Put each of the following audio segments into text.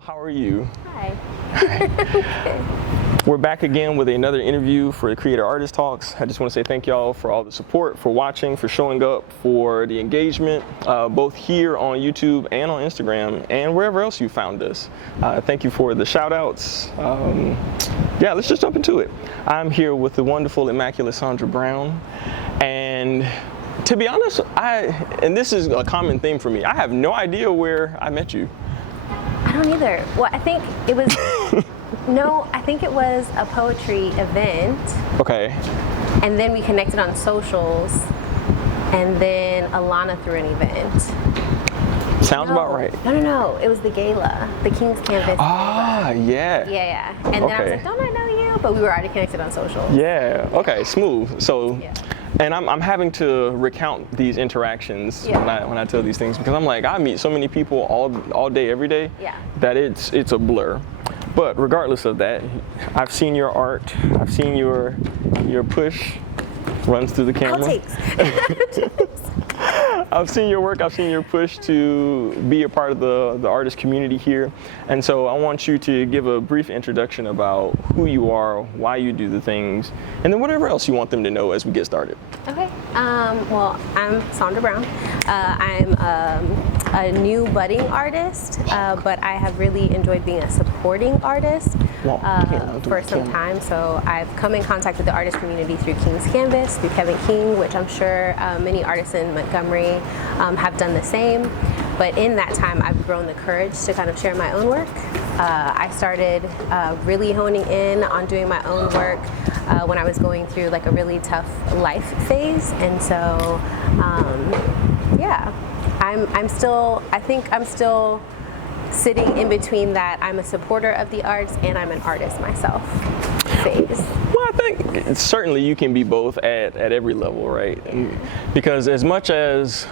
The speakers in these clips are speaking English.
How are you? Hi. We're back again with another interview for the Creator Artist Talks. I just want to say thank y'all for all the support, for watching, for showing up, for the engagement, both here on YouTube and on Instagram and wherever else you found us. Thank you for the shout outs. Yeah, let's just jump into it. I'm here with the wonderful, immaculate Saundra Brown. And to be honest, and this is a common theme for me, I have no idea where I met you. I don't either. Well, I think it was, I think it was a poetry event. Okay. And then we connected on socials. And then Alana threw an event. Sounds about right. No. It was the gala, the King's Canvas. Ah, yeah. Yeah. And then I was like, don't I know you? But we were already connected on socials. Yeah. Okay. Smooth. So. Yeah. And I'm having to recount these interactions when I tell these things, because I'm like, I meet so many people all day, every day, that it's a blur. But regardless of that, I've seen your art. I've seen your push runs through the camera. I've seen your work. I've seen your push to be a part of the artist community here. And so I want you to give a brief introduction about who you are, why you do the things, and then whatever else you want them to know as we get started. Okay. Well, I'm Saundra Brown. I'm a new budding artist, but I have really enjoyed being a supporting artist for some time. So I've come in contact with the artist community through King's Canvas, through Kevin King, which I'm sure many artists in Montgomery have done the same. But in that time, I've grown the courage to kind of share my own work. I started really honing in on doing my own work when I was going through like a really tough life phase. And so, I think I'm still sitting in between that I'm a supporter of the arts and I'm an artist myself phase. Well, I think certainly you can be both at every level, right? Because as much as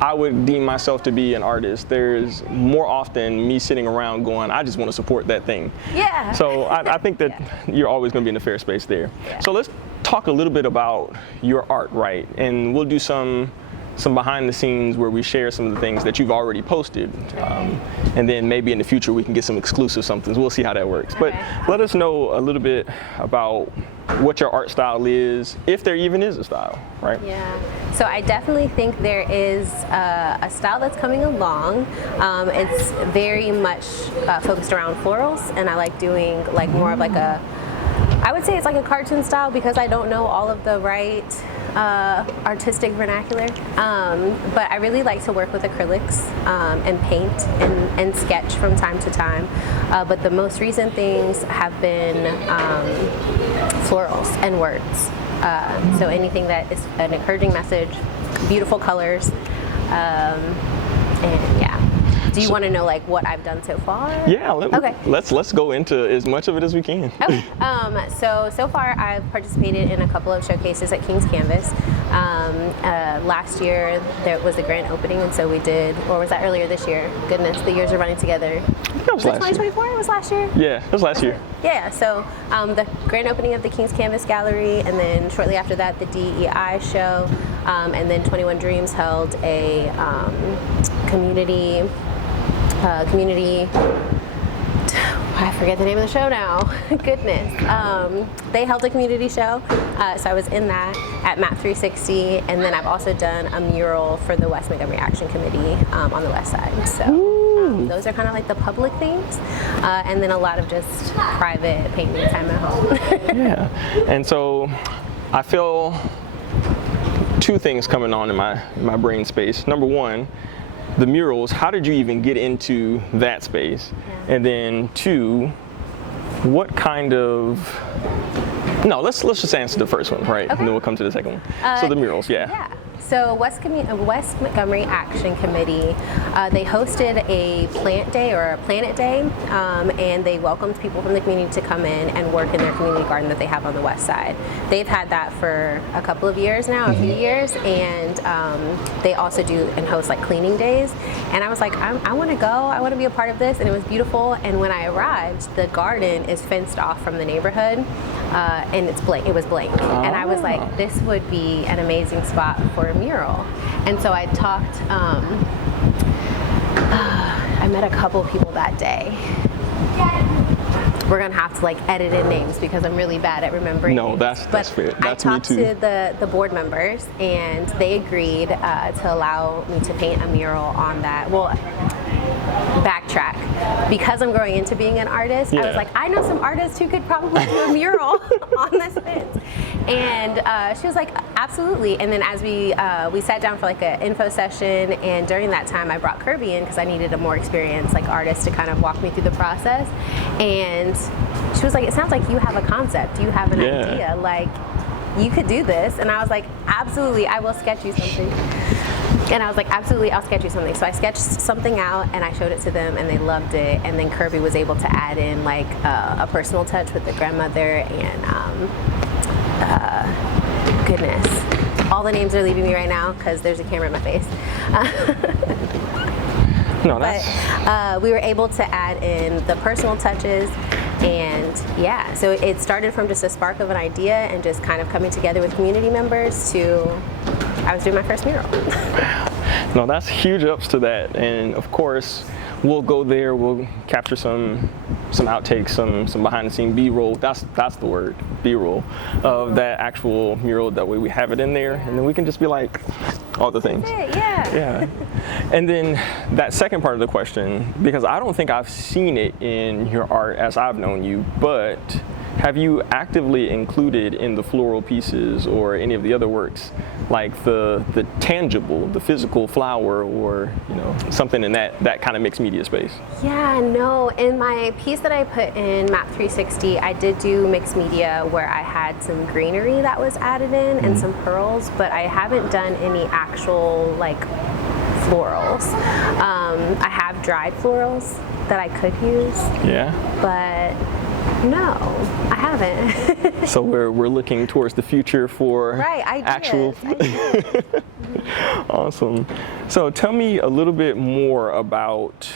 I would deem myself to be an artist, there's more often me sitting around going, I just want to support that thing. Yeah. So I think that you're always going to be in a fair space there. Yeah. So let's talk a little bit about your art, right? And we'll do some behind the scenes where we share some of the things that you've already posted. And then maybe in the future we can get some exclusive somethings. We'll see how that works. Okay. But let us know a little bit about what your art style is, if there even is a style, right? Yeah, so I definitely think there is a style that's coming along. It's very much focused around florals, and I like doing like more of like I would say it's like a cartoon style because I don't know all of the right artistic vernacular, but I really like to work with acrylics and paint and sketch from time to time, but the most recent things have been florals and words, so anything that is an encouraging message, beautiful colors, and yeah. Do you want to know like what I've done so far? Yeah, let's go into as much of it as we can. Okay. So far I've participated in a couple of showcases at King's Canvas. Last year there was a grand opening, and so we did, or was that earlier this year? Goodness, the years are running together. Was it 2024? It was last year? Yeah, it was last year. Yeah, so the grand opening of the King's Canvas Gallery, and then shortly after that the DEI show, and then 21 Dreams held a community, I forget the name of the show now. Goodness. They held a community show, so I was in that at MAP 360, and then I've also done a mural for the West Montgomery Action Committee on the west side. So those are kind of like the public things, and then a lot of just private painting time at home. Yeah, and so I feel two things coming on in my brain space. Number one, the murals, how did you even get into that space? Yeah. And then two, what kind of, no, let's just answer the first one, right? Okay. And then we'll come to the second one. So the murals, yeah. So West Montgomery Action Committee, they hosted a plant day or a planet day, and they welcomed people from the community to come in and work in their community garden that they have on the west side. They've had that for a couple of years now, a few years, and they also do and host like cleaning days. And I was like, I want to go, I want to be a part of this, and it was beautiful. And when I arrived, the garden is fenced off from the neighborhood, and it was blank. And I was like, this would be an amazing spot for a mural. And so I talked, met a couple people that day. We're gonna have to like edit in names because I'm really bad at remembering. No, that's fair. That's me too. I talked to the board members, and they agreed to allow me to paint a mural on that. Well, backtrack. Because I'm growing into being an artist, I was like, I know some artists who could probably do a mural on this fence. And she was like, absolutely. And then as we sat down for like an info session, and during that time I brought Kirby in because I needed a more experienced like artist to kind of walk me through the process. And she was like, it sounds like you have a concept, you have an idea, like you could do this. And I was like, absolutely, I will sketch you something. And I was like, absolutely, I'll sketch you something. So I sketched something out and I showed it to them and they loved it. And then Kirby was able to add in like a personal touch with the grandmother and goodness. All the names are leaving me right now because there's a camera in my face. No, that's... But we were able to add in the personal touches. And yeah, so it started from just a spark of an idea and just kind of coming together with community members to, I was doing my first mural. No, that's huge ups to that. And of course, we'll go there, we'll capture some outtakes, some behind the scene B-roll, that's the word, B-roll, of that actual mural. That way we have it in there, and then we can just be like, all the things. That's it, yeah. Yeah. And then that second part of the question, because I don't think I've seen it in your art as I've known you, but have you actively included in the floral pieces or any of the other works, like the tangible, the physical flower, or something in that kind of mixed media space? Yeah, no. In my piece that I put in Map 360, I did do mixed media where I had some greenery that was added in and some pearls, but I haven't done any actual like florals. I have dried florals that I could use. Yeah. But no, I haven't. So we're looking towards the future for actual. Awesome. So tell me a little bit more about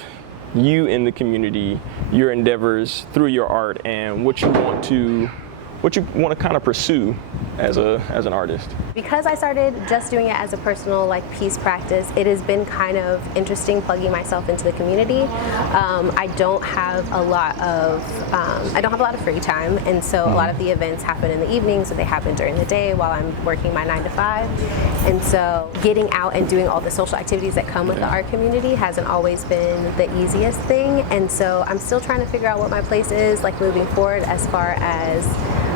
you in the community, your endeavors through your art, and what you want to kind of pursue as an artist. Because I started just doing it as a personal like piece practice, it has been kind of interesting plugging myself into the community. I don't have a lot of free time, and so a lot of the events happen in the evenings, so they happen during the day while I'm working my 9 to 5. And so getting out and doing all the social activities that come with the art community hasn't always been the easiest thing. And so I'm still trying to figure out what my place is like moving forward as far as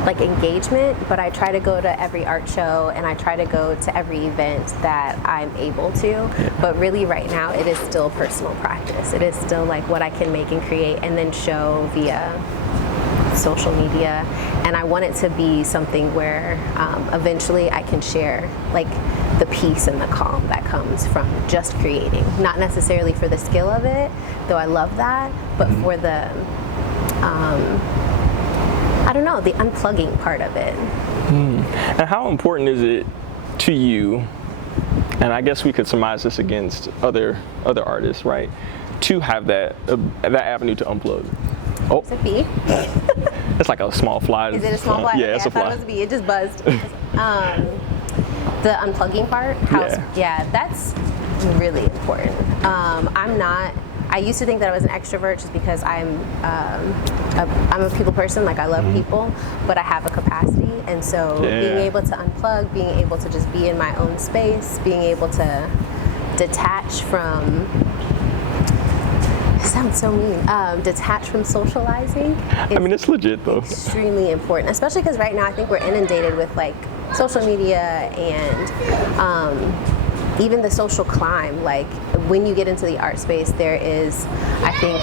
like engagement, but I try to go to every art show and I try to go to every event that I'm able to. But really right now it is still personal practice. It is still like what I can make and create and then show via social media. And I want it to be something where eventually I can share like the peace and the calm that comes from just creating. Not necessarily for the skill of it, though I love that, but for the I don't know, the unplugging part of it. And how important is it to you, and I guess we could surmise this against other artists, right, to have that avenue to unplug? Oh, it's a bee. It's like a small fly. Is it a small fly? Yeah, okay, it's a fly. I thought it was a bee. It just buzzed. The unplugging part, that's really important. I used to think that I was an extrovert just because I'm a people person, like I love people, but I have a capacity, and so being able to unplug, being able to just be in my own space, being able to detach from, it sounds so mean, detach from socializing. I mean, it's legit though. Extremely important, especially because right now I think we're inundated with like social media and even the social climb. Like when you get into the art space, there is, I think,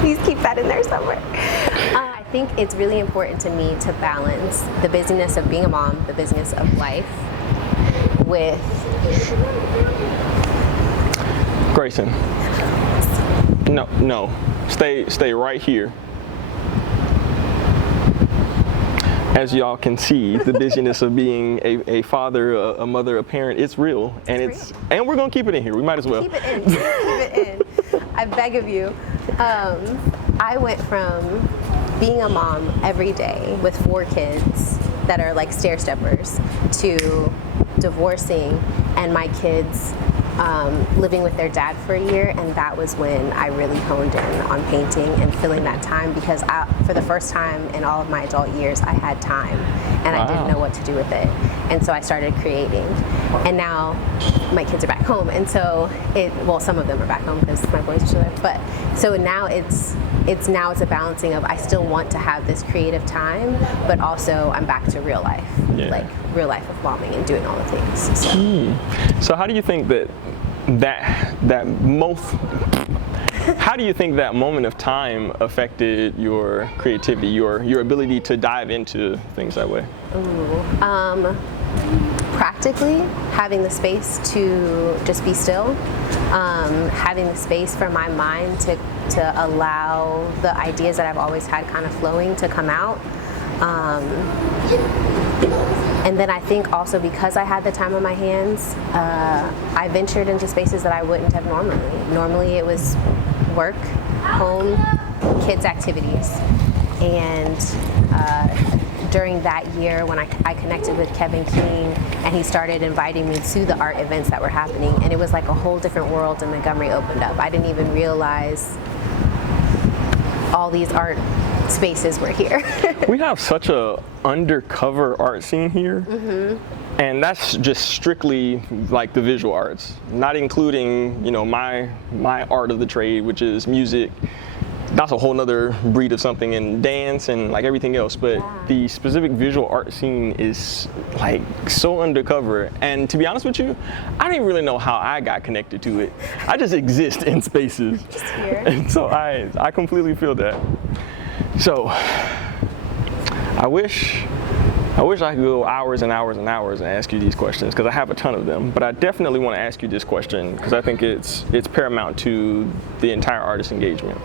please keep that in there somewhere. I think it's really important to me to balance the busyness of being a mom, the busyness of life, with Grayson. No, stay right here. As y'all can see, the busyness of being a father, a mother, a parent, it's real, and and we're gonna keep it in here. We might as well. Keep it in. Keep it in. I beg of you. I went from being a mom every day with 4 kids that are like stair steppers to divorcing and my kids living with their dad for a year, and that was when I really honed in on painting and filling that time, because for the first time in all of my adult years, I had time and I didn't know what to do with it. And so I started creating. And now my kids are back home, and so some of them are back home because my boys are still there. But so now it's a balancing of, I still want to have this creative time, but also I'm back to real life, like real life of momming and doing all the things. So how do you think how do you think that moment of time affected your creativity, your ability to dive into things that way? Practically, having the space to just be still, having the space for my mind to allow the ideas that I've always had kind of flowing to come out. And then I think also, because I had the time on my hands, I ventured into spaces that I wouldn't have normally. Normally it was work, home, kids' activities. And during that year, when I connected with Kevin King, and he started inviting me to the art events that were happening, and it was like a whole different world in Montgomery opened up. I didn't even realize all these art spaces were here. We have such a undercover art scene here, and that's just strictly like the visual arts, not including, you know, my art of the trade, which is music. That's a whole nother breed of something, and dance and like everything else, but the specific visual art scene is like so undercover. And to be honest with you, I don't even really know how I got connected to it. I just exist in spaces. Just here. And so I completely feel that. So I wish I could go hours and hours and hours and ask you these questions, because I have a ton of them, but I definitely want to ask you this question because I think it's paramount to the entire artist engagement.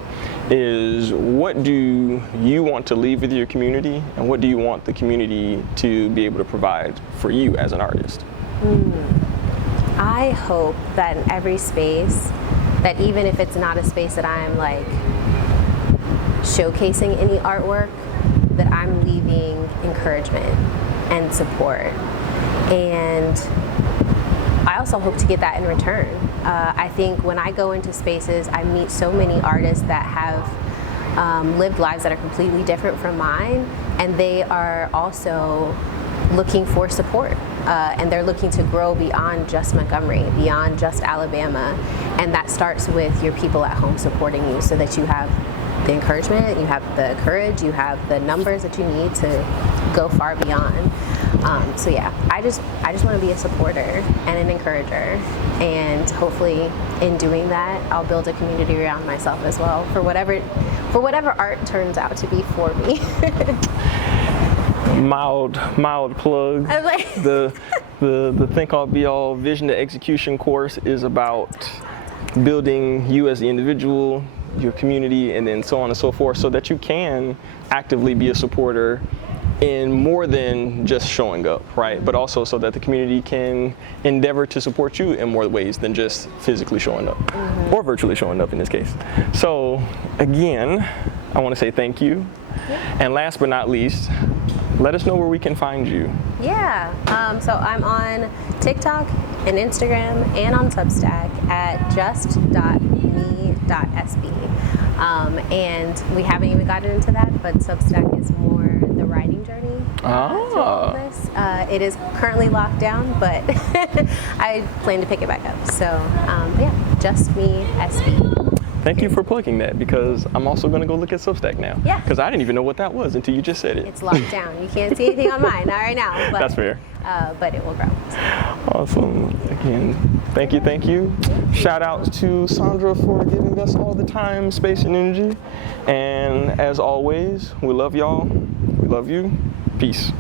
Is, what do you want to leave with your community, and what do you want the community to be able to provide for you as an artist? I hope that in every space, that even if it's not a space that I'm like showcasing any artwork, that I'm leaving encouragement and support. And I also hope to get that in return. I think when I go into spaces, I meet so many artists that have lived lives that are completely different from mine, and they are also looking for support. And they're looking to grow beyond just Montgomery, beyond just Alabama. And that starts with your people at home supporting you, so that you have the encouragement, you have the courage, you have the numbers that you need to go far beyond. So yeah, I just want to be a supporter and an encourager, and hopefully in doing that, I'll build a community around myself as well for whatever art turns out to be for me. Mild plug. I was like the Think All Be All Vision to Execution course is about building you as the individual, your community, and then so on and so forth, so that you can actively be a supporter in more than just showing up, right? But also so that the community can endeavor to support you in more ways than just physically showing up, or virtually showing up in this case. So again, I want to say thank you. And last but not least, let us know where we can find you. Yeah, so I'm on TikTok and Instagram and on Substack at just.me.sb. And we haven't even gotten into that, but Substack is more the writing journey to all of this. It is currently locked down, but I plan to pick it back up. So yeah, just me, SB. Thank you for plugging that, because I'm also going to go look at Substack now. Yeah. Because I didn't even know what that was until you just said it. It's locked down. You can't see anything on mine, not right now. But, that's fair. But it will grow. Awesome. Again, thank you. Shout out to Saundra for giving us all the time, space, and energy. And as always, we love y'all. We love you. Peace.